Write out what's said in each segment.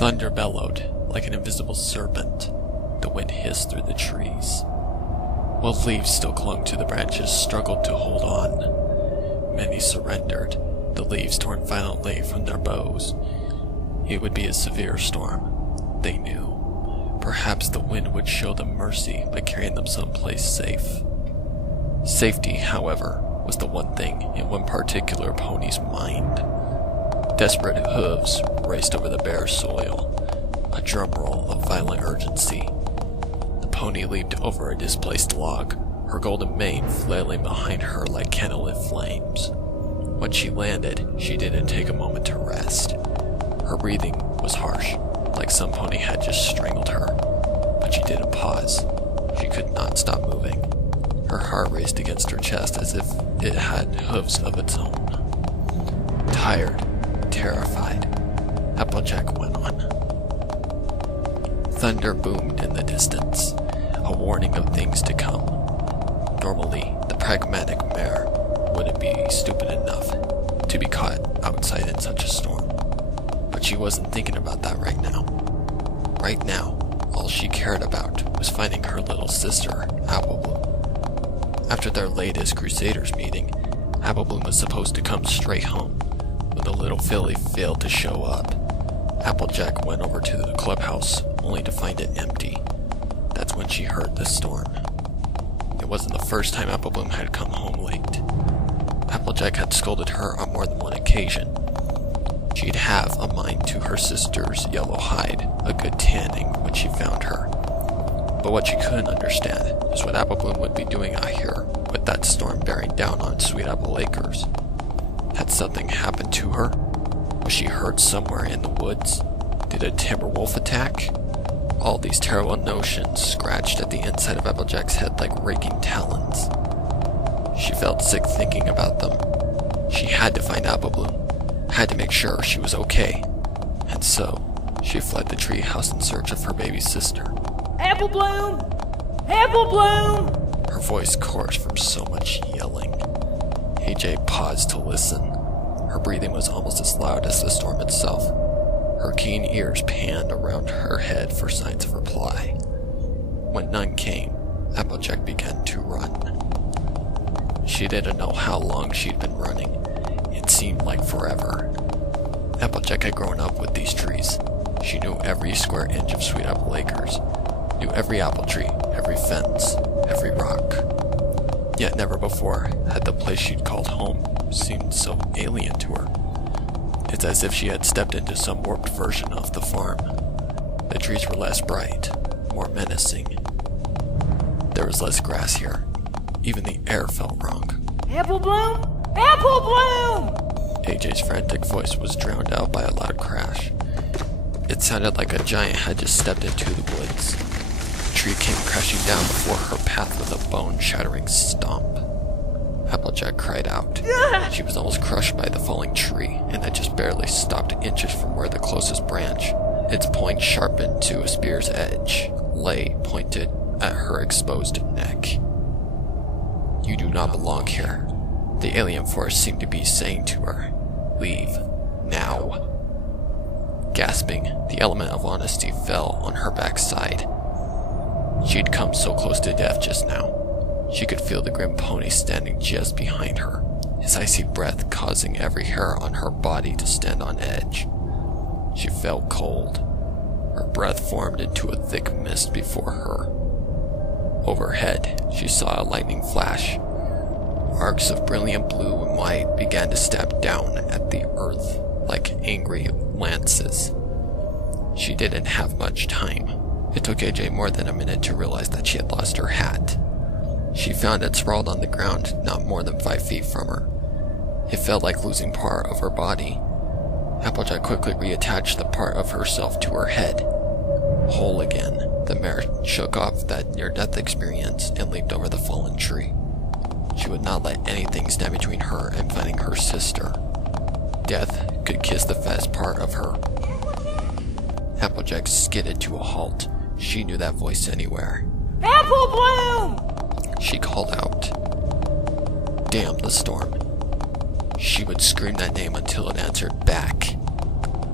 Thunder bellowed like an invisible serpent. The wind hissed through the trees. While leaves still clung to the branches, struggled to hold on. Many surrendered, the leaves torn violently from their boughs. It would be a severe storm, they knew. Perhaps the wind would show them mercy by carrying them someplace safe. Safety, however, was the one thing in one particular pony's mind. Desperate hooves raced over the bare soil, a drumroll of violent urgency. The pony leaped over a displaced log, her golden mane flailing behind her like candlelit flames. When she landed, she didn't take a moment to rest. Her breathing was harsh, like some pony had just strangled her, but she didn't pause. She could not stop moving. Her heart raced against her chest as if it had hooves of its own. Tired, terrified, Applejack went on. Thunder boomed in the distance, a warning of things to come. Normally, the pragmatic mare wouldn't be stupid enough to be caught outside in such a storm. But she wasn't thinking about that right now. Right now, all she cared about was finding her little sister, Applebloom. After their latest Crusaders meeting, Applebloom was supposed to come straight home. When the little filly failed to show up, Applejack went over to the clubhouse only to find it empty. That's when she heard the storm. It wasn't the first time Applebloom had come home late. Applejack had scolded her on more than one occasion. She'd have a mind to her sister's yellow hide, a good tanning when she found her. But what she couldn't understand is what Applebloom would be doing out here with that storm bearing down on Sweet Apple Acres. Had something happened to her? Was she hurt somewhere in the woods? Did a timber wolf attack? All these terrible notions scratched at the inside of Applejack's head like raking talons. She felt sick thinking about them. She had to find Applebloom, had to make sure she was okay. And so, she fled the treehouse in search of her baby sister. Applebloom! Applebloom! Her voice coarse from so much yelling. AJ paused to listen. Her breathing was almost as loud as the storm itself. Her keen ears panned around her head for signs of reply. When none came, Applejack began to run. She didn't know how long she'd been running. It seemed like forever. Applejack had grown up with these trees. She knew every square inch of Sweet Apple Acres, knew every apple tree, every fence, every rock. Yet never before had the place she'd called home seemed so alien to her. It's as if she had stepped into some warped version of the farm. The trees were less bright, more menacing. There was less grass here. Even the air felt wrong. Applebloom! Applebloom! AJ's frantic voice was drowned out by a loud crash. It sounded like a giant had just stepped into the woods. The tree came crashing down before her path with a bone-shattering stomp. Applejack cried out. She was almost crushed by the falling tree, and had just barely stopped inches from where the closest branch, its point sharpened to a spear's edge, lay pointed at her exposed neck. You do not belong here. The alien force seemed to be saying to her, leave, now. Gasping, the element of honesty fell on her backside. She'd come so close to death just now. She could feel the grim pony standing just behind her, his icy breath causing every hair on her body to stand on edge. She felt cold. Her breath formed into a thick mist before her. Overhead, she saw a lightning flash. Arcs of brilliant blue and white began to stab down at the earth like angry lances. She didn't have much time. It took AJ more than a minute to realize that she had lost her hat. She found it sprawled on the ground not more than 5 feet from her. It felt like losing part of her body. Applejack quickly reattached the part of herself to her head. Whole again, the mare shook off that near-death experience and leaped over the fallen tree. She would not let anything stand between her and finding her sister. Death could kiss the fattest part of her. Applejack skidded to a halt. She knew that voice anywhere. Applebloom! She called out. Damn the storm. She would scream that name until it answered back.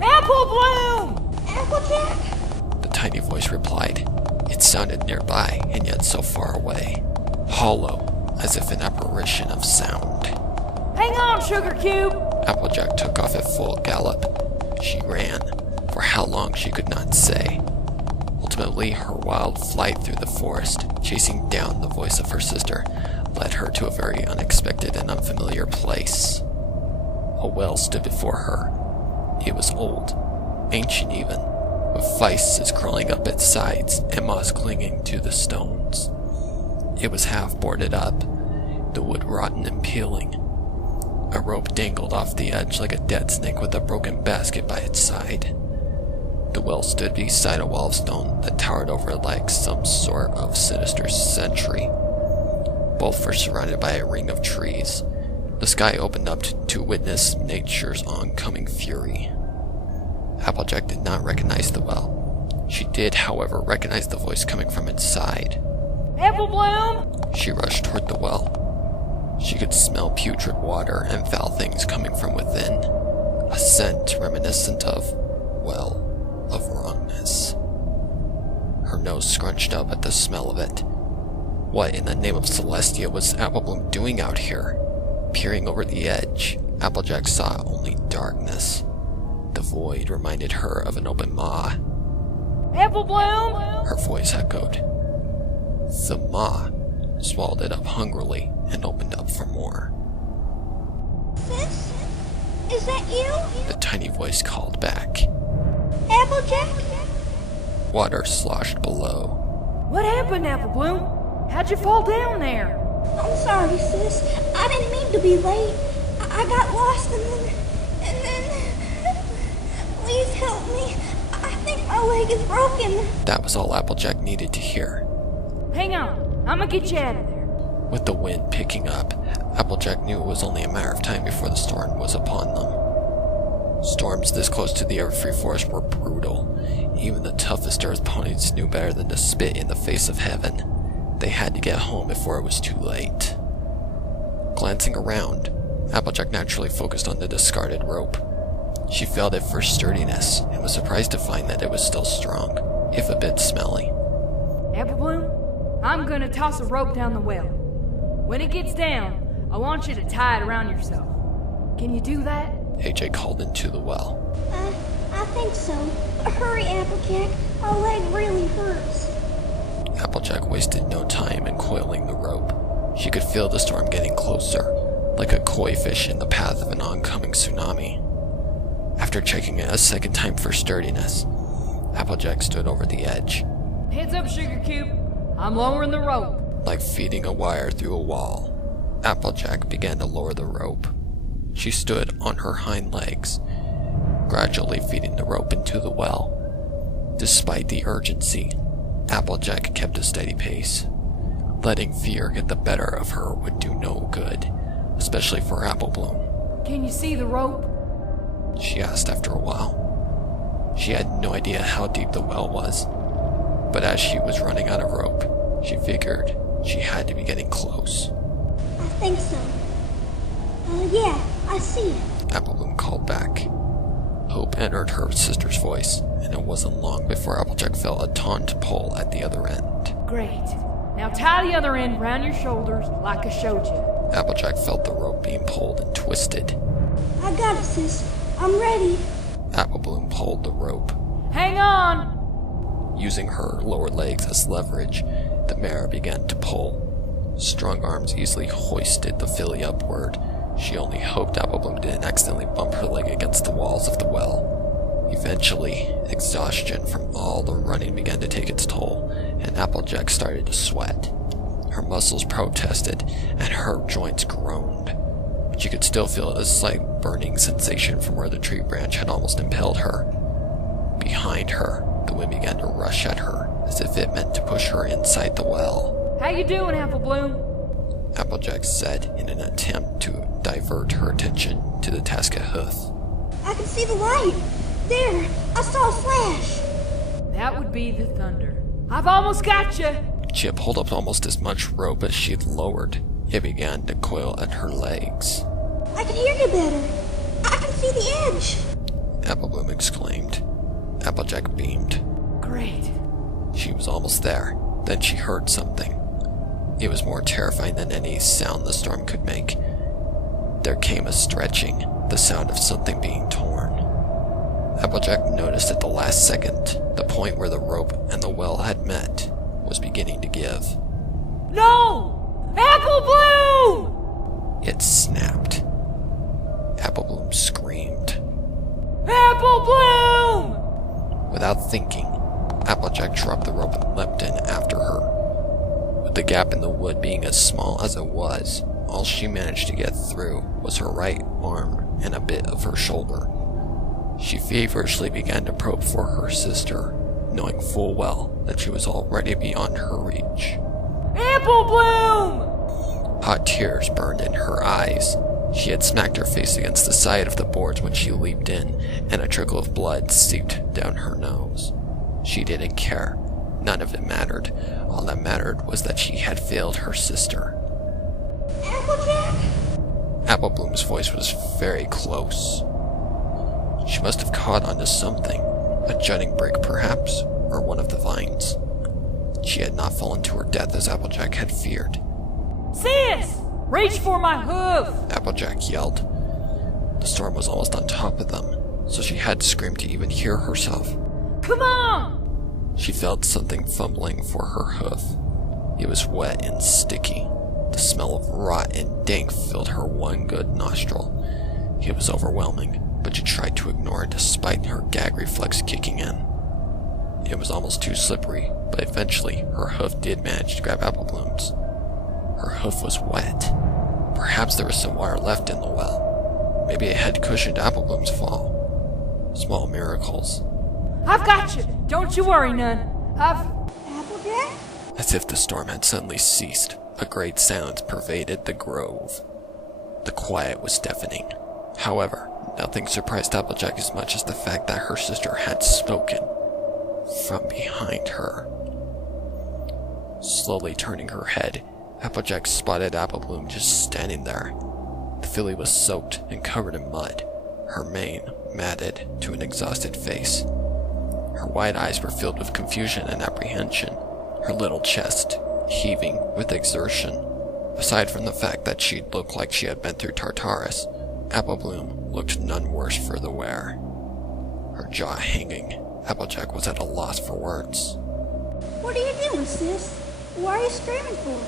Applebloom! Applejack? The tiny voice replied. It sounded nearby, and yet so far away. Hollow, as if an apparition of sound. Hang on, Sugar Cube! Applejack took off at full gallop. She ran, for how long she could not say. Ultimately, her wild flight through the forest, chasing down the voice of her sister, led her to a very unexpected and unfamiliar place. A well stood before her. It was old, ancient even, with vices crawling up its sides and moss clinging to the stones. It was half boarded up, the wood rotten and peeling. A rope dangled off the edge like a dead snake with a broken basket by its side. The well stood beside a wall of stone that towered over it like some sort of sinister sentry. Both were surrounded by a ring of trees. The sky opened up to witness nature's oncoming fury. Applejack did not recognize the well. She did, however, recognize the voice coming from inside. Apple Bloom! She rushed toward the well. She could smell putrid water and foul things coming from within. A scent reminiscent of, well, of wrongness. Her nose scrunched up at the smell of it. What in the name of Celestia was Apple Bloom doing out here? Peering over the edge, Applejack saw only darkness. The void reminded her of an open maw. Apple Bloom! Her voice echoed. The maw swallowed it up hungrily and opened up for more. Sis? Is that you? The tiny voice called back. Applejack? Water sloshed below. What happened, Apple Bloom? How'd you fall down there? I'm sorry, sis. I didn't mean to be late. I got lost and then... Please help me. I think my leg is broken. That was all Applejack needed to hear. Hang on, I'm gonna get you out of there. With the wind picking up, Applejack knew it was only a matter of time before the storm was upon them. Storms this close to the Everfree Forest were brutal. Even the toughest earth ponies knew better than to spit in the face of heaven. They had to get home before it was too late. Glancing around, Applejack naturally focused on the discarded rope. She felt it for sturdiness and was surprised to find that it was still strong, if a bit smelly. Apple Bloom, I'm gonna toss a rope down the well. When it gets down, I want you to tie it around yourself. Can you do that? AJ called into the well. I think so. Hurry, Applejack. My leg really hurts. Applejack wasted no time in coiling the rope. She could feel the storm getting closer, like a koi fish in the path of an oncoming tsunami. After checking it a second time for sturdiness, Applejack stood over the edge. Heads up, Sugar Cube. I'm lowering the rope. Like feeding a wire through a wall, Applejack began to lower the rope. She stood on her hind legs, gradually feeding the rope into the well. Despite the urgency, Applejack kept a steady pace. Letting fear get the better of her would do no good, especially for Apple Bloom. Can you see the rope? She asked after a while. She had no idea how deep the well was, but as she was running out of rope, she figured she had to be getting close. I think so. Yeah, I see it. Apple Bloom called back. Hope entered her sister's voice, and it wasn't long before Applejack felt a taut pull at the other end. Great. Now tie the other end around your shoulders like I showed you. Applejack felt the rope being pulled and twisted. I got it, sis. I'm ready. Apple Bloom pulled the rope. Hang on! Using her lower legs as leverage, the mare began to pull. Strong arms easily hoisted the filly upward. She only hoped Apple Bloom didn't accidentally bump her leg against the walls of the well. Eventually, exhaustion from all the running began to take its toll, and Applejack started to sweat. Her muscles protested, and her joints groaned. She could still feel a slight burning sensation from where the tree branch had almost impaled her. Behind her, the wind began to rush at her, as if it meant to push her inside the well. How you doing, Apple Bloom? Applejack said in an attempt to divert her attention to the task at hand. I can see the light. There, I saw a flash. That would be the thunder. I've almost got you. She had pulled up almost as much rope as she had lowered. It began to coil at her legs. I can hear you better. I can see the edge. Apple Bloom exclaimed. Applejack beamed. Great. She was almost there. Then she heard something. It was more terrifying than any sound the storm could make. There came a stretching, the sound of something being torn. Applejack noticed at the last second the point where the rope and the well had met was beginning to give. No! Apple Bloom! It snapped. Apple Bloom screamed. Apple Bloom! Without thinking, Applejack dropped the rope and leapt in after her. With the gap in the wood being as small as it was, all she managed to get through was her right arm and a bit of her shoulder. She feverishly began to probe for her sister, knowing full well that she was already beyond her reach. Apple Bloom! Hot tears burned in her eyes. She had smacked her face against the side of the boards when she leaped in, and a trickle of blood seeped down her nose. She didn't care. None of it mattered. All that mattered was that she had failed her sister. Applejack? Apple Bloom's voice was very close. She must have caught onto something, a jutting brick perhaps, or one of the vines. She had not fallen to her death as Applejack had feared. Sis! Reach for my hoof! Applejack yelled. The storm was almost on top of them, so she had to scream to even hear herself. Come on! She felt something fumbling for her hoof. It was wet and sticky. The smell of rot and dank filled her one good nostril. It was overwhelming, but she tried to ignore it despite her gag reflex kicking in. It was almost too slippery, but eventually her hoof did manage to grab Apple Bloom's. Her hoof was wet. Perhaps there was some water left in the well. Maybe it had cushioned Apple Bloom's fall. Small miracles. I've got you! Don't you worry none. Applejack? As if the storm had suddenly ceased, a great silence pervaded the grove. The quiet was deafening. However, nothing surprised Applejack as much as the fact that her sister had spoken from behind her. Slowly turning her head, Applejack spotted Apple Bloom just standing there. The filly was soaked and covered in mud, her mane matted to an exhausted face. Her wide eyes were filled with confusion and apprehension, her little chest heaving with exertion. Aside from the fact that she looked like she had been through Tartarus, Apple Bloom looked none worse for the wear. Her jaw hanging, Applejack was at a loss for words. What are you doing, sis? Why are you screaming for?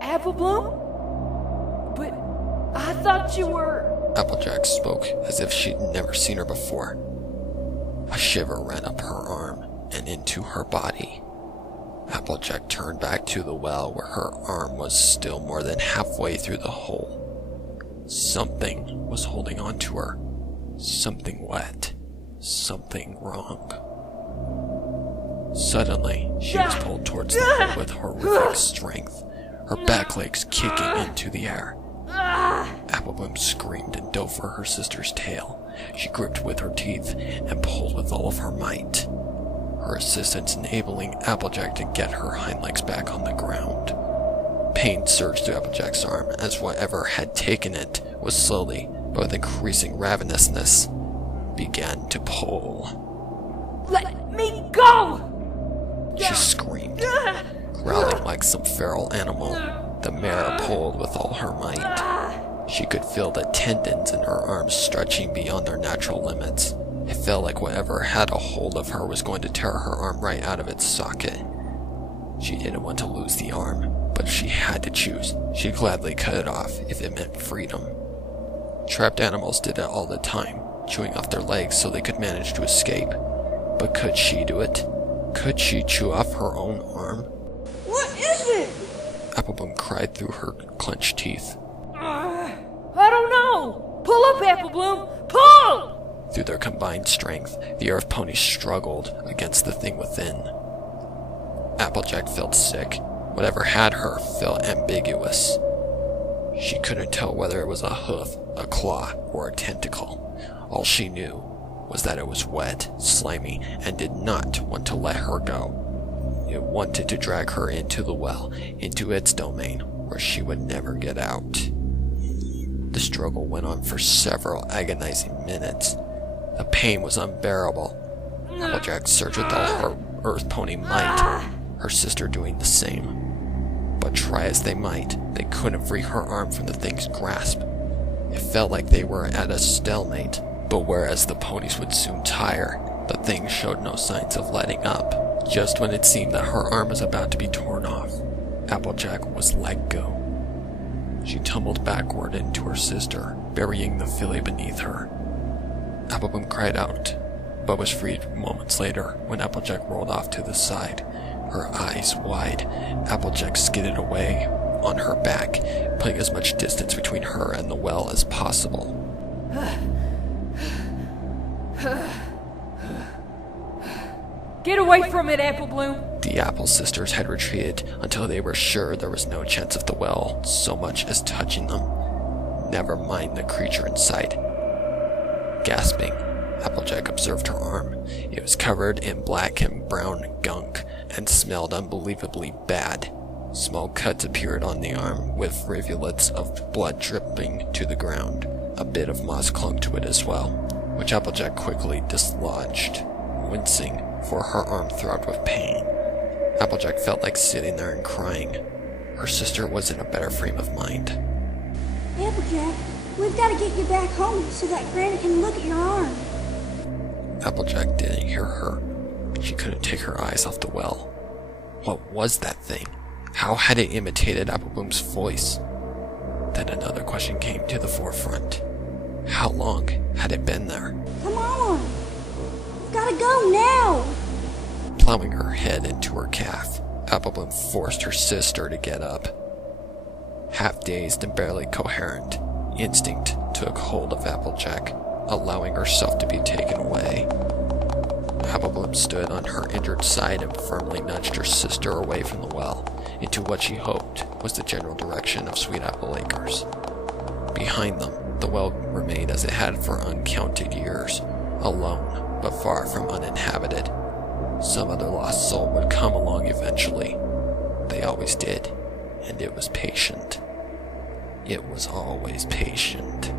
Apple Bloom? But I thought you were... Applejack spoke as if she'd never seen her before. A shiver ran up her arm and into her body. Applejack turned back to the well where her arm was still more than halfway through the hole. Something was holding on to her. Something wet. Something wrong. Suddenly, she was pulled towards the hole with horrific strength, her back legs kicking into the air. Apple Bloom screamed and dove for her sister's tail. She gripped with her teeth and pulled with all of her might, her assistance enabling Applejack to get her hind legs back on the ground. Pain surged through Applejack's arm as whatever had taken it was slowly, but with increasing ravenousness, began to pull. Let me go! She screamed, growling like some feral animal. The mare pulled with all her might. She could feel the tendons in her arms stretching beyond their natural limits. It felt like whatever had a hold of her was going to tear her arm right out of its socket. She didn't want to lose the arm, but if she had to choose, she'd gladly cut it off if it meant freedom. Trapped animals did it all the time, chewing off their legs so they could manage to escape. But could she do it? Could she chew off her own arm? What is it? Apple Bloom cried through her clenched teeth. I don't know! Pull up, Apple Bloom! Pull! Through their combined strength, the earth pony struggled against the thing within. Applejack felt sick. Whatever had her felt ambiguous. She couldn't tell whether it was a hoof, a claw, or a tentacle. All she knew was that it was wet, slimy, and did not want to let her go. It wanted to drag her into the well, into its domain, where she would never get out. The struggle went on for several agonizing minutes. The pain was unbearable. Applejack surged with all her earth pony might, her sister doing the same. But try as they might, they couldn't free her arm from the thing's grasp. It felt like they were at a stalemate, but whereas the ponies would soon tire, the thing showed no signs of letting up. Just when it seemed that her arm was about to be torn off, Applejack was let go. She tumbled backward into her sister, burying the filly beneath her. Applebloom cried out, but was freed moments later when Applejack rolled off to the side. Her eyes wide, Applejack skidded away on her back, putting as much distance between her and the well as possible. Get away from it, Applebloom! The Apple sisters had retreated until they were sure there was no chance of the well so much as touching them. Never mind the creature in sight. Gasping, Applejack observed her arm. It was covered in black and brown gunk and smelled unbelievably bad. Small cuts appeared on the arm, with rivulets of blood dripping to the ground. A bit of moss clung to it as well, which Applejack quickly dislodged, wincing, for her arm throbbed with pain. Applejack felt like sitting there and crying. Her sister was in a better frame of mind. Applejack, we've got to get you back home so that Granny can look at your arm. Applejack didn't hear her. She couldn't take her eyes off the well. What was that thing? How had it imitated Applebloom's voice? Then another question came to the forefront. How long had it been there? Come on! We've got to go now! Plowing her head into her calf, Applebloom forced her sister to get up. Half-dazed and barely coherent, instinct took hold of Applejack, allowing herself to be taken away. Applebloom stood on her injured side and firmly nudged her sister away from the well, into what she hoped was the general direction of Sweet Apple Acres. Behind them, the well remained as it had for uncounted years, alone, but far from uninhabited. Some other lost soul would come along eventually. They always did, and it was patient. It was always patient.